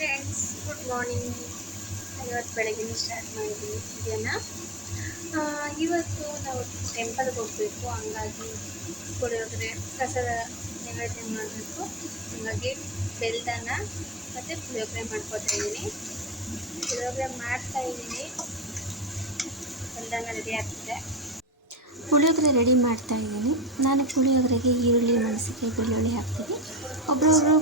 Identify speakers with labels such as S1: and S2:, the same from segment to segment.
S1: Friends good morning ಇವತ್ತು ಬೆಳಗ್ಗೆ start ಮಾಡಿದ್ದೀನಿ ಇದನ್ನು ಇವತ್ತು ನಾವು ಟೆಂಪಲ್ಗೆ ಹೋಗಬೇಕು. ಹಂಗಾಗಿ ಪುಳಿಯೋಗರೆ ಪ್ರಸಾದ ನೈವೇದ್ಯ ಮಾಡಬೇಕು. ಹಂಗಾಗಿ ಬೆಲ್ದನ ಮತ್ತು ಪುಳಿಯೋಗರೆ ಮಾಡ್ಕೋತಾ ಇದ್ದೀನಿ. ಪುಳಿಯೋಗರೆ ಮಾಡ್ತಾ ಇದ್ದೀನಿ. ಬೆಲ್ದನ ರೆಡಿ ಆಗ್ತಿದೆ.
S2: ಪುಳಿಯೋಗರೆ ರೆಡಿ ಮಾಡ್ತಾ ಇದ್ದೀನಿ. ನಾನು ಪುಳಿಯೋಗರೆಗೆ ಈರುಳ್ಳಿ ಮೆಣಸಿಗೆ ಬೆಳ್ಳುಳ್ಳಿ ಹಾಕ್ತೀನಿ. ಒಬ್ಬರೊಬ್ಬರು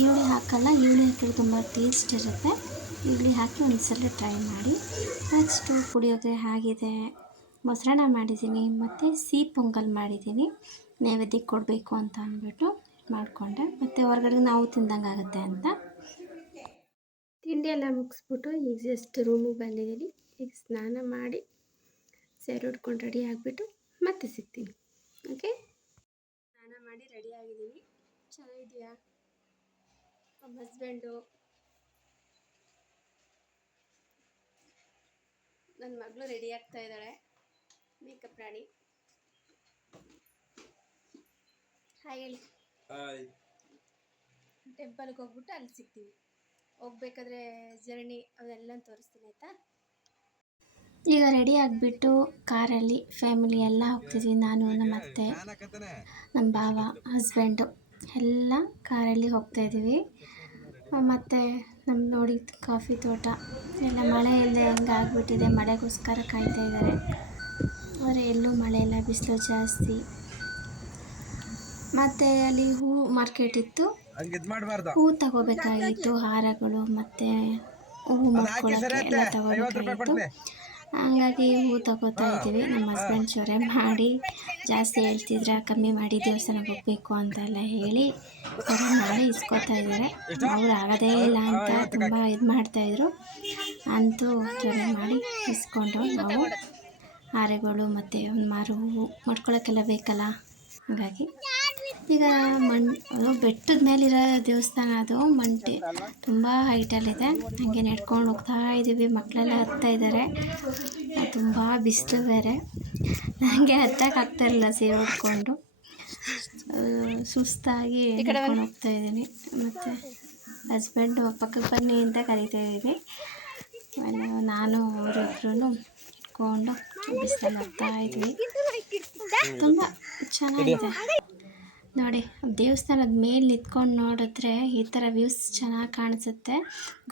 S2: ಈರುಳ್ಳಿ ಹಾಕಲ್ಲ ಈರುಳ್ಳಿ ಹಾಕಿದ್ರೆ ತುಂಬ ಟೇಸ್ಟ್ ಇರುತ್ತೆ. ಈರುಳ್ಳಿ ಹಾಕಿ ಒಂದು ಸಲ ಟ್ರೈ ಮಾಡಿ. ನೆಕ್ಸ್ಟು ಪುಳಿಯೋಗರೆ ಆಗಿದೆ. ಮೊಸರನ್ನ ಮಾಡಿದ್ದೀನಿ ಮತ್ತು ಸಿಹಿ ಪೊಂಗಲ್ ಮಾಡಿದ್ದೀನಿ. ನೈವೇದ್ಯಕ್ಕೆ ಕೊಡಬೇಕು ಅಂತ ಅಂದ್ಬಿಟ್ಟು ಮಾಡಿಕೊಂಡೆ. ಮತ್ತು ಹೊರಗಡೆ ನಾವು ತಿಂದಂಗೆ ಆಗುತ್ತೆ ಅಂತ. ತಿಂಡಿ ಎಲ್ಲ ಮುಗಿಸ್ಬಿಟ್ಟು ಈಗ ಜಸ್ಟ್ ರೂಮಿಗೆ ಬಂದಿದ್ದೀನಿ. ಈಗ ಸ್ನಾನ ಮಾಡಿ ಸೆರೆ ಉಟ್ಕೊಂಡು ರೆಡಿ ಆಗಿಬಿಟ್ಟು ಮತ್ತೆ ಸಿಗ್ತೀನಿ. ಓಕೆ ಸ್ನಾನ ಮಾಡಿ ರೆಡಿ ಆಗಿದ್ದೀನಿ. ಚೆನ್ನಾಗಿದೆಯಾ ನಮ್ಮ ಹಸ್ಬೆಂಡು ನನ್ನ ಮಗಳು ರೆಡಿ ಆಗ್ತಾ ಇದ್ದಾಳೆ ಮೇಕಪ್ ರಾಣಿ ಹಾಯ್ ಹೇಳಿ.
S3: ಹಾಯ್
S2: ಟೆಂಪಲ್ಗೆ ಹೋಗ್ಬಿಟ್ಟು ಅಲ್ಲಿ ಸಿಗ್ತೀವಿ. ಹೋಗ್ಬೇಕಾದ್ರೆ ಜರ್ನಿ ಅದೆಲ್ಲ ತೋರಿಸ್ತೀನಿ ಆಯ್ತಾ? ಈಗ ರೆಡಿ ಆಗಿಬಿಟ್ಟು ಕಾರಲ್ಲಿ ಫ್ಯಾಮಿಲಿ ಎಲ್ಲ ಹೋಗ್ತಿದ್ವಿ ನಾನು ನಮ್ಮ ಅತ್ತೆ ನಮ್ಮ ಭಾವ ಹಸ್ಬೆಂಡು ಎಲ್ಲ ಕಾರಲ್ಲಿ ಹೋಗ್ತಾ ಇದ್ದೀವಿ. ಮತ್ತು ನಮ್ಮ ನೋಡಿ ಕಾಫಿ ತೋಟ. ಎಲ್ಲ ಮಳೆ ಇಲ್ಲದೆ ಹೆಂಗೆ ಆಗಿಬಿಟ್ಟಿದೆ. ಮಳೆಗೋಸ್ಕರ ಕಾಯ್ತಾ ಇದ್ದಾರೆ ಆದರೆ ಎಲ್ಲೂ ಮಳೆ ಇಲ್ಲ. ಬಿಸಿಲು ಜಾಸ್ತಿ. ಮತ್ತು ಅಲ್ಲಿ ಹೂ ಮಾರ್ಕೆಟ್ ಇತ್ತು. ಹೂ ತಗೋಬೇಕಾಗಿತ್ತು. ಹಾರಗಳು ಮತ್ತು ಹೂ ಮಾಡ್ಕೊಳ್ಳೋಕೆ ಎಲ್ಲ ತಗೋಬೇಕಾಗಿತ್ತು. ಹಂಗಾಗಿ ಹೂ ತಗೋತಾ ಇದ್ದೀವಿ. ನಮ್ಮ ಹಸ್ಬೆಂಡ್ ಚೊರೆ ಮಾಡಿ, ಜಾಸ್ತಿ ಹೇಳ್ತಿದ್ರೆ ಕಮ್ಮಿ ಮಾಡಿ ದೇವಸ್ಥಾನಕ್ಕೆ ಹೋಗ್ಬೇಕು ಅಂತೆಲ್ಲ ಹೇಳಿ ಚೊರೆ ಮಾಡಿ ಇಸ್ಕೋತಾ ಇದ್ದಾರೆ. ಅವ್ರು ಆಗೋದೇ ಇಲ್ಲ ಅಂತ ತುಂಬ ಇದು ಮಾಡ್ತಾಯಿದ್ರು ಅಂತೂ ಚೊರೆ ಮಾಡಿ ಇಸ್ಕೊಂಡು ನಾವು ಹಾರೆಗಳು ಮತ್ತು ಒಂದು ಮಾರು ಹೂವು ಮಾಡ್ಕೊಳ್ಳೋಕ್ಕೆಲ್ಲ ಬೇಕಲ್ಲ? ಹಾಗಾಗಿ ಈಗ ಮಣ್ ಬೆಟ್ಟದ ಮೇಲಿರೋ ದೇವಸ್ಥಾನ ಅದು ಮಂಟೆ. ತುಂಬ ಹೈಟಲ್ಲಿದೆ ಹಾಗೆ ನಡ್ಕೊಂಡು ಹೋಗ್ತಾ ಇದ್ದೀವಿ ಮಕ್ಕಳೆಲ್ಲ ಹತ್ತಾ ಇದ್ದಾರೆ ತುಂಬ ಬಿಸಿಲು ಬೇರೆ. ನನಗೆ ಹತ್ತಕ್ಕೆ ಆಗ್ತಾ ಇರಲಿಲ್ಲ ಸೇವೆ ಉಟ್ಕೊಂಡು ಸುಸ್ತಾಗಿ ನಡ್ಕೊಂಡು ಹೋಗ್ತಾ ಇದ್ದೀನಿ. ಮತ್ತು ಹಸ್ಬೆಂಡು ಪಕ್ಕಕ್ಕೆ ಬನ್ನಿ ಅಂತ ಕರಿತಾ ಇದ್ದೀನಿ. ಆಮೇಲೆ ನಾನು ಅವರಿಬ್ರು ಇಟ್ಕೊಂಡು ಬಿಸಿಲಲ್ಲಿ ಹತ್ತಾ ಇದ್ವಿ ತುಂಬ ಚೆನ್ನಾಗಿದೆ. ನೋಡಿ, ದೇವಸ್ಥಾನದ ಮೇಲೆ ನಿಂತ್ಕೊಂಡು ನೋಡಿದ್ರೆ ಈ ಥರ ವ್ಯೂಸ್ ಚೆನ್ನಾಗಿ ಕಾಣಿಸುತ್ತೆ.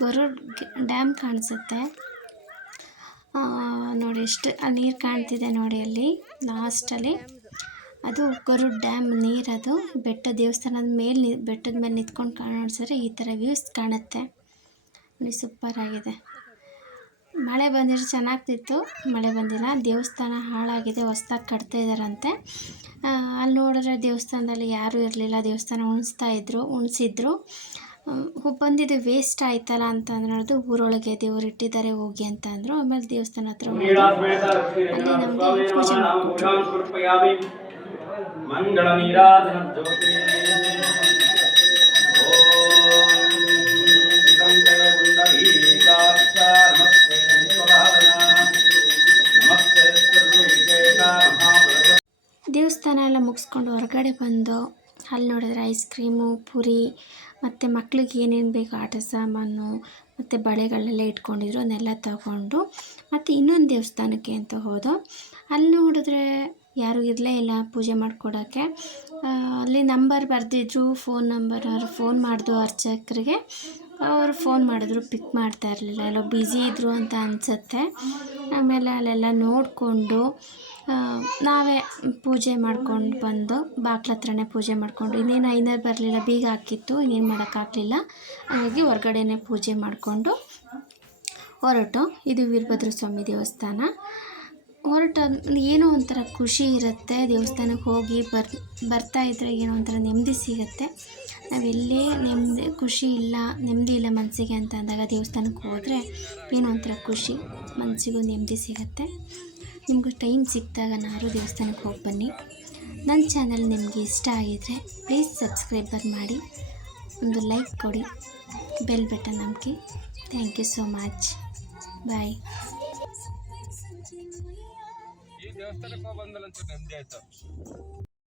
S2: ಗೊರೂರ್ ಡ್ಯಾಮ್ ಕಾಣಿಸುತ್ತೆ. ನೋಡಿ, ಎಷ್ಟು ನೀರು ಕಾಣ್ತಿದೆ ನೋಡಿ ಅಲ್ಲಿ ಲಾಸ್ಟಲ್ಲಿ ಅದು ಗರುಡ್ ಡ್ಯಾಮ್ ನೀರದು ಬೆಟ್ಟ, ದೇವಸ್ಥಾನದ ಮೇಲೆ ಬೆಟ್ಟದ ಮೇಲೆ ನಿಂತ್ಕೊಂಡು ಕಾಣಿಸಿದ್ರೆ ಈ ಥರ ವ್ಯೂಸ್ ಕಾಣುತ್ತೆ. ನೋಡಿ ಸೂಪರ್ ಆಗಿದೆ. ಮಳೆ ಬಂದಿದ್ರೆ ಚೆನ್ನಾಗ್ತಿತ್ತು. ಮಳೆ ಬಂದಿಲ್ಲ. ದೇವಸ್ಥಾನ ಹಾಳಾಗಿದೆ. ಹೊಸ್ದಾಗಿ ಕಟ್ತಾ ಇದ್ದಾರಂತೆ ಅಲ್ಲಿ ನೋಡಿದ್ರೆ ದೇವಸ್ಥಾನದಲ್ಲಿ ಯಾರೂ ಇರಲಿಲ್ಲ. ದೇವಸ್ಥಾನ ಉಣಿಸ್ತಾ ಇದ್ರು, ಉಣಿಸಿದ್ರು. ಬಂದಿದ್ದು ವೇಸ್ಟ್ ಆಯ್ತಲ್ಲ ಅಂತ ಊರೊಳಗೆ ದೇವ್ರು ಇಟ್ಟಿದ್ದಾರೆ, ಹೋಗಿ ಅಂತ ಅಂದರು. ಆಮೇಲೆ ದೇವಸ್ಥಾನ ಹತ್ರ. ಅಲ್ಲಿ ನಮಗೆ ದೇವಸ್ಥಾನ ಎಲ್ಲ ಮುಗಿಸ್ಕೊಂಡು ಹೊರಗಡೆ ಬಂದು ಅಲ್ಲಿ ನೋಡಿದ್ರೆ ಐಸ್ ಕ್ರೀಮು, ಪುರಿ, ಮತ್ತು ಮಕ್ಳಿಗೆ ಏನೇನು ಬೇಕು ಆಟ ಸಾಮಾನು, ಮತ್ತು ಬಳೆಗಳೆಲ್ಲ ಇಟ್ಕೊಂಡಿದ್ರು, ಅದನ್ನೆಲ್ಲ ತಗೊಂಡು ಮತ್ತು ಇನ್ನೊಂದು ದೇವಸ್ಥಾನಕ್ಕೆ ಅಂತ ಹೋದೋ. ಅಲ್ಲಿ ನೋಡಿದ್ರೆ ಯಾರೂ ಇರಲೇ ಇಲ್ಲ ಪೂಜೆ ಮಾಡಿಕೊಡೋಕ್ಕೆ. ಅಲ್ಲಿ ನಂಬರ್ ಬರೆದಿದ್ರು, ಫೋನ್ ನಂಬರ್, ಅವರು ಫೋನ್ ಮಾಡಿದ್ರು ಅರ್ಚಕರಿಗೆ. ಅವರು ಫೋನ್ ಮಾಡಿದ್ರು, ಪಿಕ್ ಮಾಡ್ತಾ ಇರಲಿಲ್ಲ, ಎಲ್ಲೋ ಬ್ಯುಸಿ ಇದ್ದರು ಅಂತ ಅನಿಸುತ್ತೆ. ಆಮೇಲೆ ಅಲ್ಲೆಲ್ಲ ನೋಡಿಕೊಂಡು ನಾವೇ ಪೂಜೆ ಮಾಡ್ಕೊಂಡು ಬಂದು ಬಾಗ್ಲ ಹತ್ರನೇ ಪೂಜೆ ಮಾಡಿಕೊಂಡು, ಇನ್ನೇನು ಐನರ್ ಬರಲಿಲ್ಲ, ಬೀಗ ಹಾಕಿತ್ತು, ಇನ್ನೇನು ಮಾಡೋಕ್ಕಾಗಲಿಲ್ಲ ಹಾಗಾಗಿ ಹೊರಗಡೆನೇ ಪೂಜೆ ಮಾಡಿಕೊಂಡು ಹೊರಟು. ಇದು ವೀರಭದ್ರ ಸ್ವಾಮಿ ದೇವಸ್ಥಾನ. ಹೊರಟ ಏನೋ ಒಂಥರ ಖುಷಿ ಇರುತ್ತೆ. ದೇವಸ್ಥಾನಕ್ಕೆ ಹೋಗಿ ಬರ್, ಬರ್ತಾ ಇದ್ದರೆ ಏನೋ ಒಂಥರ ನೆಮ್ಮದಿ ಸಿಗುತ್ತೆ. ನಾವೆಲ್ಲೇ ನೆಮ್ಮದಿ, ಖುಷಿ ಇಲ್ಲ, ನೆಮ್ಮದಿ ಇಲ್ಲ ಮನಸ್ಸಿಗೆ ಅಂತ ಅಂದಾಗ ದೇವಸ್ಥಾನಕ್ಕೆ ಹೋದರೆ ಏನೋ ಒಂಥರ ಖುಷಿ ಮನಸ್ಸಿಗೂ ನೆಮ್ಮದಿ ಸಿಗುತ್ತೆ. ನಿಮಗೂ ಟೈಮ್ ಸಿಕ್ಕಿದಾಗ ನಾರು ದೇವಸ್ಥಾನಕ್ಕೆ ಹೋಗಿ ಬನ್ನಿ. ನನ್ನ ಚಾನಲ್ ನಿಮಗೆ ಇಷ್ಟ ಆಗಿದ್ರೆ ಪ್ಲೀಸ್ ಸಬ್ಸ್ಕ್ರೈಬರ್ ಮಾಡಿ. ಒಂದು ಲೈಕ್ ಕೊಡಿ. ಬೆಲ್ ಬಟನ್ ನಮಗೆ thank you so much bye
S3: ಈ ದೇವಸ್ಥಾನಕ್ಕೆ ಅಂತ ನೆಮ್ಮದಿ ಆಯ್ತು.